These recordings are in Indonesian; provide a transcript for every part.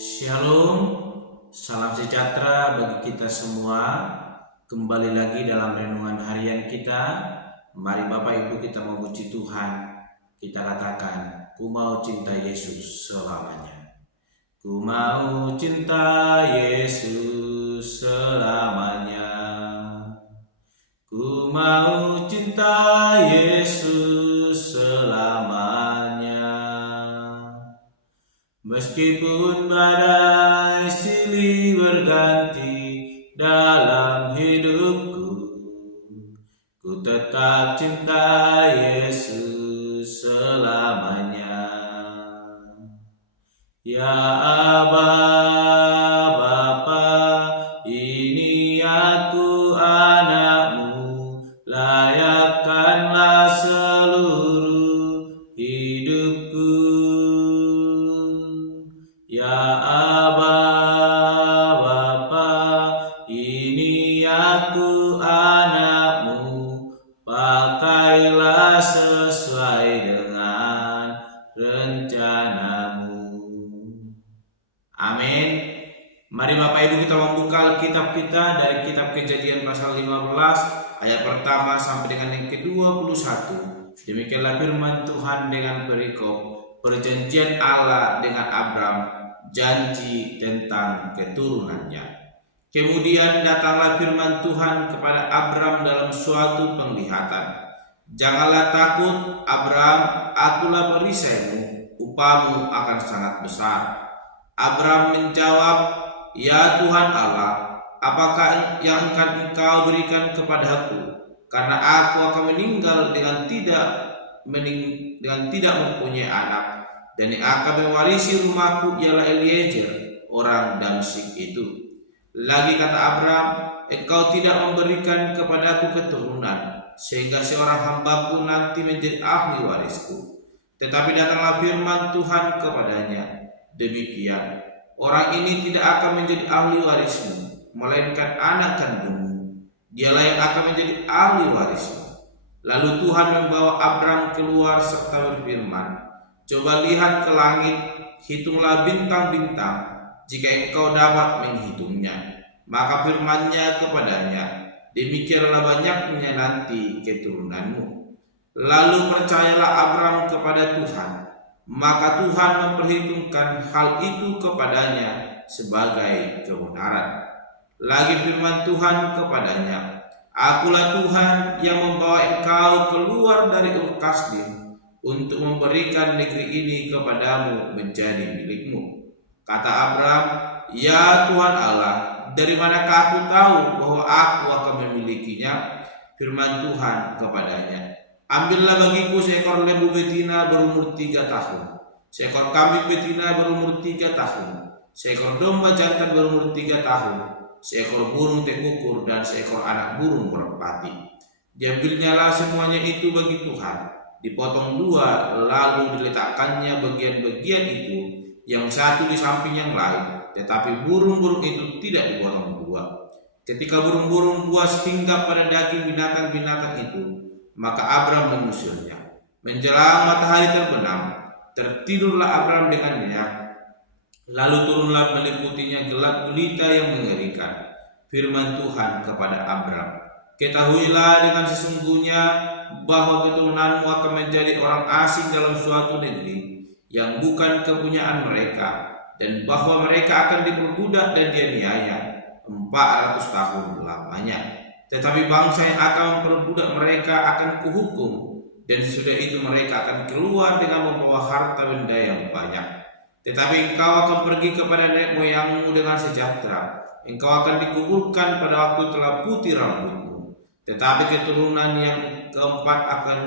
Shalom, salam sejahtera bagi kita semua. Kembali lagi dalam renungan harian kita. Mari Bapak Ibu kita memuji Tuhan. Kita katakan, ku mau cinta Yesus selamanya. Ku mau cinta Yesus selamanya. Ku mau cinta Yesus selamanya. Meskipun badai silih berganti dalam hidupku, ku tetap cinta Yesus selamanya. Ya Aba, Bapa, ini aku anakmu, layakkanlah seluruh hidupku. Ya Aba, Bapa, ini aku anakmu, pakailah sesuai dengan rencanamu. Amin. Mari Bapak Ibu kita membuka Alkitab kita dari kitab Kejadian pasal 15 ayat pertama sampai dengan yang ke-21. Demikianlah firman Tuhan dengan perikop perjanjian Allah dengan Abram, janji tentang keturunannya. Kemudian datanglah firman Tuhan kepada Abram dalam suatu penglihatan. Janganlah takut, Abram, akulah perisaimu, upamu akan sangat besar. Abram menjawab, ya Tuhan Allah, apakah yang akan engkau berikan kepadaku? Karena aku akan meninggal dengan tidak mempunyai anak, dan yang akan mewarisi rumahku ialah Eliezer, orang Damsyik itu. Lagi kata Abram, engkau tidak memberikan kepadaku keturunan, sehingga seorang hambaku nanti menjadi ahli warisku. Tetapi datanglah firman Tuhan kepadanya, demikian, orang ini tidak akan menjadi ahli warismu, melainkan anak kandungmu, dialah yang akan menjadi ahli warismu. Lalu Tuhan membawa Abram keluar serta berfirman, coba lihat ke langit, hitunglah bintang-bintang, jika engkau dapat menghitungnya. Maka firman-Nya kepadanya, demikianlah banyaknya nanti keturunanmu. Lalu percayalah Abram kepada Tuhan, maka Tuhan memperhitungkan hal itu kepadanya sebagai kebenaran. Lagi firman Tuhan kepadanya, akulah Tuhan yang membawa engkau keluar dari Ur Kasdim untuk memberikan negeri ini kepadamu menjadi milikmu. Kata Abram, ya Tuhan Allah, dari manakah aku tahu bahwa aku akan memilikinya? Firman Tuhan kepadanya, ambillah bagiku seekor lembu betina berumur 3 tahun, seekor kambing betina berumur 3 tahun, seekor domba jantan berumur 3 tahun, seekor burung tekukur, dan seekor anak burung merpati. Diambilnyalah semuanya itu bagi Tuhan, dipotong 2, lalu diletakkannya bagian-bagian itu, yang satu di samping yang lain, tetapi burung-burung itu tidak dipotong 2. Ketika burung-burung buas hinggap pada daging binatang-binatang itu, maka Abram mengusirnya. Menjelang matahari terbenam, tertidurlah Abram dengan nyenyak. Lalu turunlah meliputinya gelap gulita yang mengerikan. Firman Tuhan kepada Abram, ketahuilah dengan sesungguhnya bahwa keturunanmu akan menjadi orang asing dalam suatu negeri yang bukan kepunyaan mereka, dan bahwa mereka akan diperbudak dan dianiaya 400 tahun lamanya. Tetapi bangsa yang akan memperbudak mereka akan kuhukum, dan sesudah itu mereka akan keluar dengan membawa harta benda yang banyak. Tetapi engkau akan pergi kepada nenek moyangmu dengan sejahtera. Engkau akan dikuburkan pada waktu telah putih rambutmu. Tetapi keturunan yang keempat akan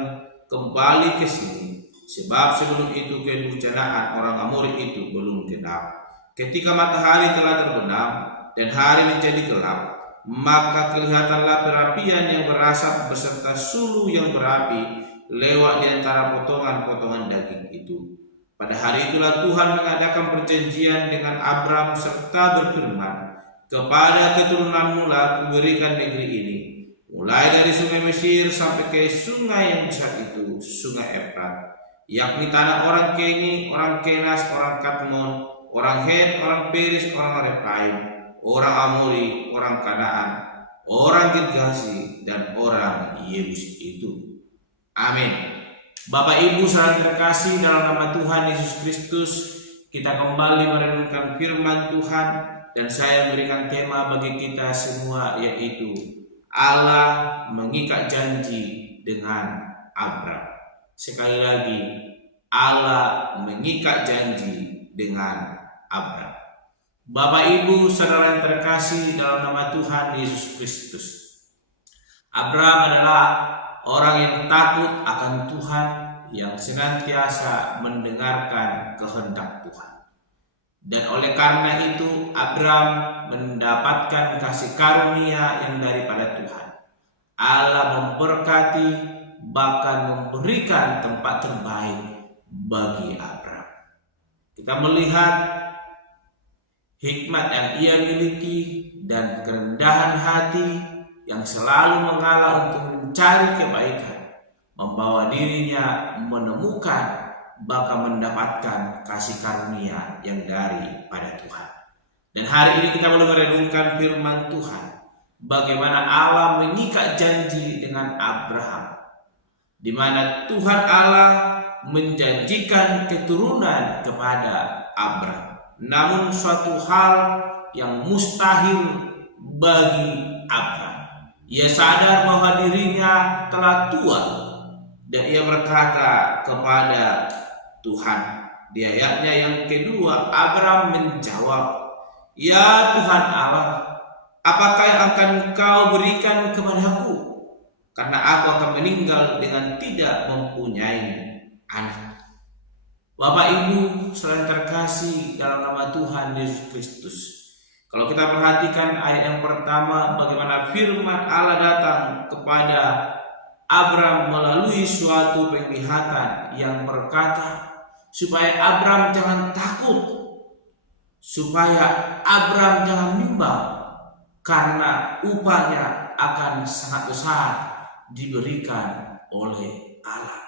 kembali ke sini, sebab sebelum itu kedurjanaan orang Amori itu belum genap. Ketika matahari telah terbenam dan hari menjadi gelap, maka kelihatanlah perapian yang berasap beserta sulu yang berapi lewat di antara potongan-potongan daging itu. Pada hari itulah Tuhan mengadakan perjanjian dengan Abram serta berfirman, kepada keturunanmu lah kuberikan negeri ini, mulai dari sungai Mesir sampai ke sungai yang besar itu, sungai Efrat, yakni tanah orang Keni, orang Kenas, orang Kadmon, orang Het, orang Peris, orang Refaim, orang Amori, orang Kanaan, orang Girgasi, dan orang Yebus itu. Amin. Bapak Ibu saudara terkasih dalam nama Tuhan Yesus Kristus, kita kembali merenungkan firman Tuhan, dan saya memberikan tema bagi kita semua, yaitu Allah mengikat janji dengan Abram. Sekali lagi, Allah mengikat janji dengan Abram. Bapak Ibu saudara yang terkasih dalam nama Tuhan Yesus Kristus, Abram adalah orang yang takut akan Tuhan, yang senantiasa mendengarkan kehendak Tuhan. Dan oleh karena itu Abram mendapatkan kasih karunia yang daripada Tuhan. Allah memberkati, bahkan memberikan tempat terbaik bagi Abram. Kita melihat hikmat yang ia miliki dan kerendahan hati yang selalu mengalah untuk mencari kebaikan, membawa dirinya menemukan bahkan mendapatkan kasih karunia yang daripada Tuhan. Dan hari ini kita boleh merenungkan firman Tuhan, bagaimana Allah mengikat janji dengan Abraham, di mana Tuhan Allah menjanjikan keturunan kepada Abraham. Namun suatu hal yang mustahil bagi Abraham. Ia sadar bahwa dirinya telah tua, dan ia berkata kepada Tuhan. Di ayatnya yang kedua, Abraham menjawab, "Ya Tuhan Allah, apakah yang akan Kau berikan kepadaku? Karena aku akan meninggal dengan tidak mempunyai anak." Bapak Ibu saudara terkasih dalam nama Tuhan Yesus Kristus, kalau kita perhatikan ayat yang pertama, bagaimana firman Allah datang kepada Abram melalui suatu penglihatan yang berkata supaya Abram jangan takut, supaya Abram jangan bimbang, karena upahnya akan sangat besar diberikan oleh Allah.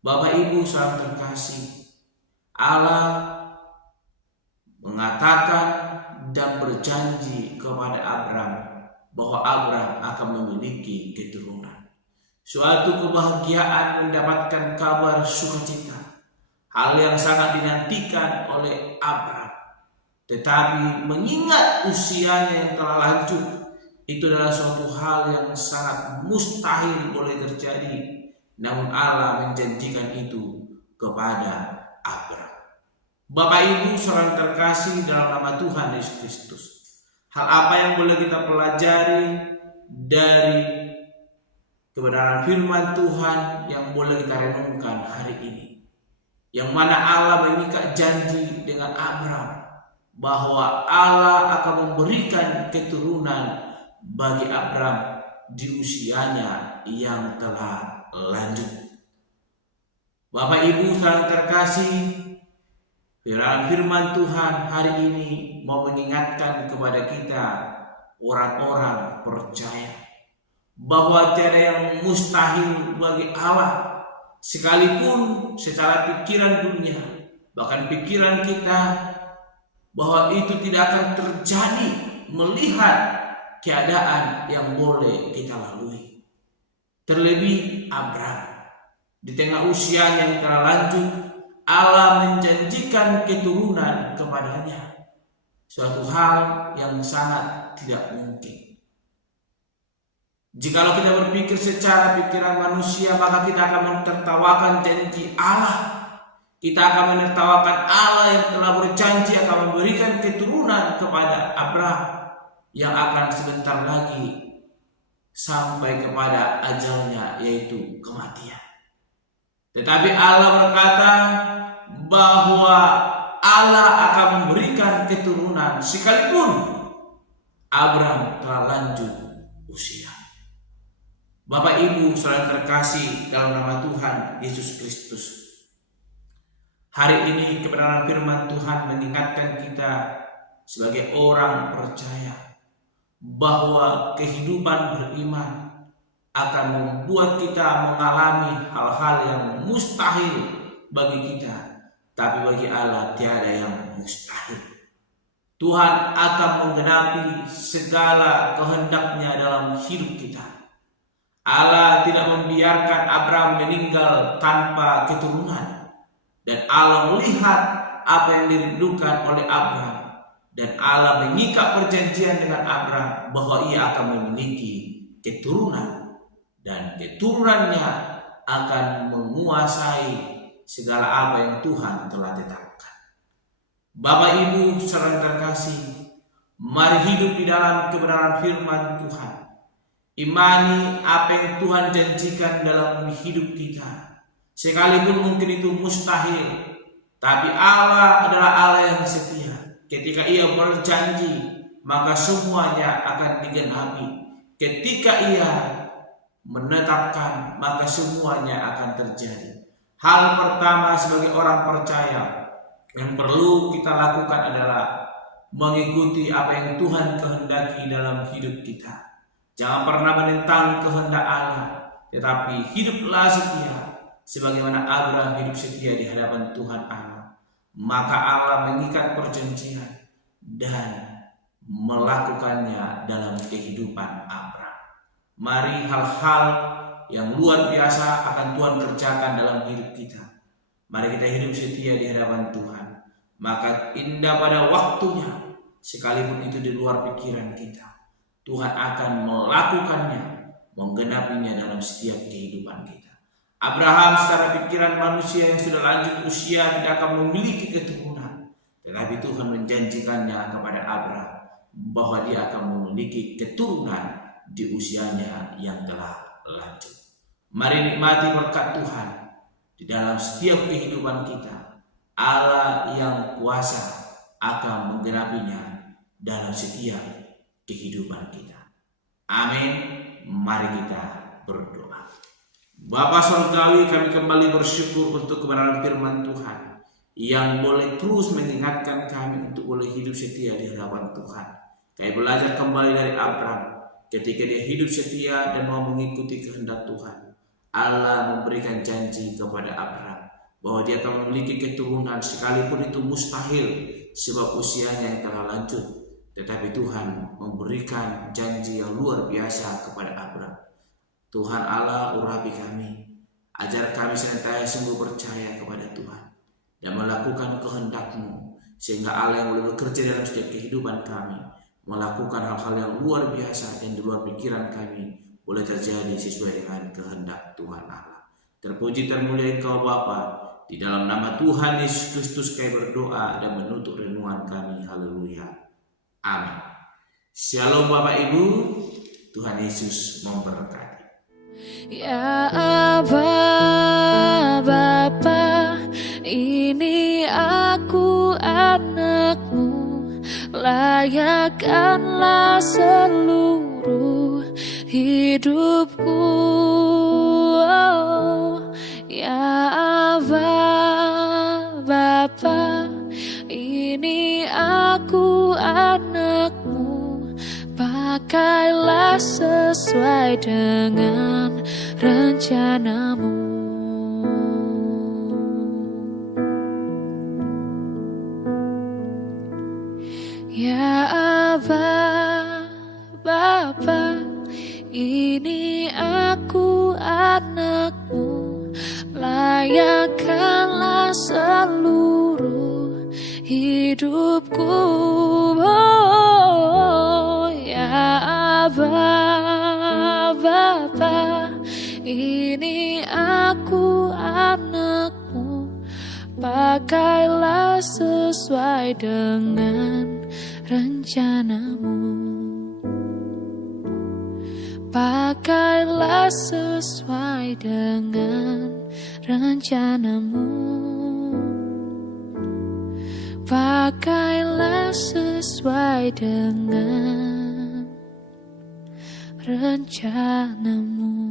Bapak Ibu saudara terkasih, Allah mengatakan dan berjanji kepada Abram bahwa Abram akan memiliki keturunan. Suatu kebahagiaan mendapatkan kabar sukacita, hal yang sangat dinantikan oleh Abram. Tetapi mengingat usianya yang telah lanjut, itu adalah suatu hal yang sangat mustahil boleh terjadi. Namun Allah menjanjikan itu kepada Abram. Bapak Ibu saudara terkasih dalam nama Tuhan Yesus Kristus, hal apa yang boleh kita pelajari dari kebenaran firman Tuhan yang boleh kita renungkan hari ini, yang mana Allah mengikat janji dengan Abram bahwa Allah akan memberikan keturunan bagi Abram di usianya yang telah lanjut. Bapak Ibu saudara terkasih, firman Tuhan hari ini mau mengingatkan kepada kita orang-orang percaya bahwa tiada yang mustahil bagi Allah, sekalipun secara pikiran dunia, bahkan pikiran kita, bahwa itu tidak akan terjadi melihat keadaan yang boleh kita lalui. Terlebih Abram, di tengah usianya yang telah lanjut, Allah menjanjikan keturunan kepadanya, suatu hal yang sangat tidak mungkin. Jikalau kita berpikir secara pikiran manusia, maka kita akan menertawakan janji Allah. Kita akan menertawakan Allah yang telah berjanji akan memberikan keturunan kepada Abraham, yang akan sebentar lagi sampai kepada ajalnya, yaitu kematian. Tetapi Allah berkata bahwa Allah akan memberikan keturunan sekalipun Abraham telah lanjut usia. Bapak Ibu saudara terkasih dalam nama Tuhan Yesus Kristus, hari ini kebenaran firman Tuhan mengingatkan kita sebagai orang percaya bahwa kehidupan beriman akan membuat kita mengalami hal-hal yang mustahil bagi kita, tapi bagi Allah tiada yang mustahil. Tuhan akan menggenapi segala kehendaknya dalam hidup kita. Allah tidak membiarkan Abraham meninggal tanpa keturunan. Dan Allah melihat apa yang dirindukan oleh Abraham. Dan Allah mengikat perjanjian dengan Abraham bahwa ia akan memiliki keturunan. Dan keturunannya akan menguasai segala apa yang Tuhan telah tetapkan. Bapak Ibu saudara terkasih, mari hidup di dalam kebenaran firman Tuhan. Imani apa yang Tuhan janjikan dalam hidup kita. Sekalipun mungkin itu mustahil, tapi Allah adalah Allah yang setia. Ketika Ia berjanji, maka semuanya akan digenapi. Ketika Ia menetapkan, maka semuanya akan terjadi. Hal pertama sebagai orang percaya yang perlu kita lakukan adalah mengikuti apa yang Tuhan kehendaki dalam hidup kita. Jangan pernah menentang kehendak Allah, tetapi hiduplah setia sebagaimana Abraham hidup setia di hadapan Tuhan Allah. Maka Allah mengikat perjanjian dan melakukannya dalam kehidupan Abraham. Mari hal-hal yang luar biasa akan Tuhan kerjakan dalam hidup kita. Mari kita hidup setia di hadapan Tuhan. Maka indah pada waktunya, sekalipun itu di luar pikiran kita, Tuhan akan melakukannya, menggenapinya dalam setiap kehidupan kita. Abraham secara pikiran manusia yang sudah lanjut usia tidak akan memiliki keturunan. Tetapi Tuhan menjanjikannya kepada Abraham bahwa dia akan memiliki keturunan di usianya yang telah lanjut. Mari nikmati berkat Tuhan di dalam setiap kehidupan kita. Allah yang kuasa akan menggenapinya dalam setiap kehidupan kita. Amin. Mari kita berdoa. Bapa Surgawi, kami kembali bersyukur untuk kebenaran firman Tuhan yang boleh terus mengingatkan kami untuk boleh hidup setia di hadapan Tuhan. Kami belajar kembali dari Abraham ketika dia hidup setia dan mau mengikuti kehendak Tuhan. Allah memberikan janji kepada Abraham bahwa dia akan memiliki keturunan sekalipun itu mustahil sebab usianya yang telah lanjut. Tetapi Tuhan memberikan janji yang luar biasa kepada Abraham. Tuhan Allah, urapi kami, ajar kami senantiasa sungguh percaya kepada Tuhan dan melakukan kehendak-Mu, sehingga Allah yang boleh bekerja dalam setiap kehidupan kami, melakukan hal-hal yang luar biasa yang di luar pikiran kami boleh terjadi sesuai dengan kehendak Tuhan Allah. Terpuji termulia Engkau Bapa. Di dalam nama Tuhan Yesus Kristus kami berdoa dan menutup renungan kami. Haleluya. Amin. Shalom Bapak Ibu. Tuhan Yesus memberkati. Ya Aba, Bapa, ini aku anak-Mu, layakkanlah seluruh hidupku. Ya Aba, Bapa, ini aku anak-Mu, pakailah sesuai dengan rencana-Mu. Ya Aba, Bapa, ini aku anak-Mu, layakkanlah seluruh hidupku. Oh, ya Aba, Bapa, ini aku anak-Mu, pakailah sesuai dengan rencana-Mu. Pakailah sesuai dengan rencana-Mu. Pakailah sesuai dengan rencana-Mu.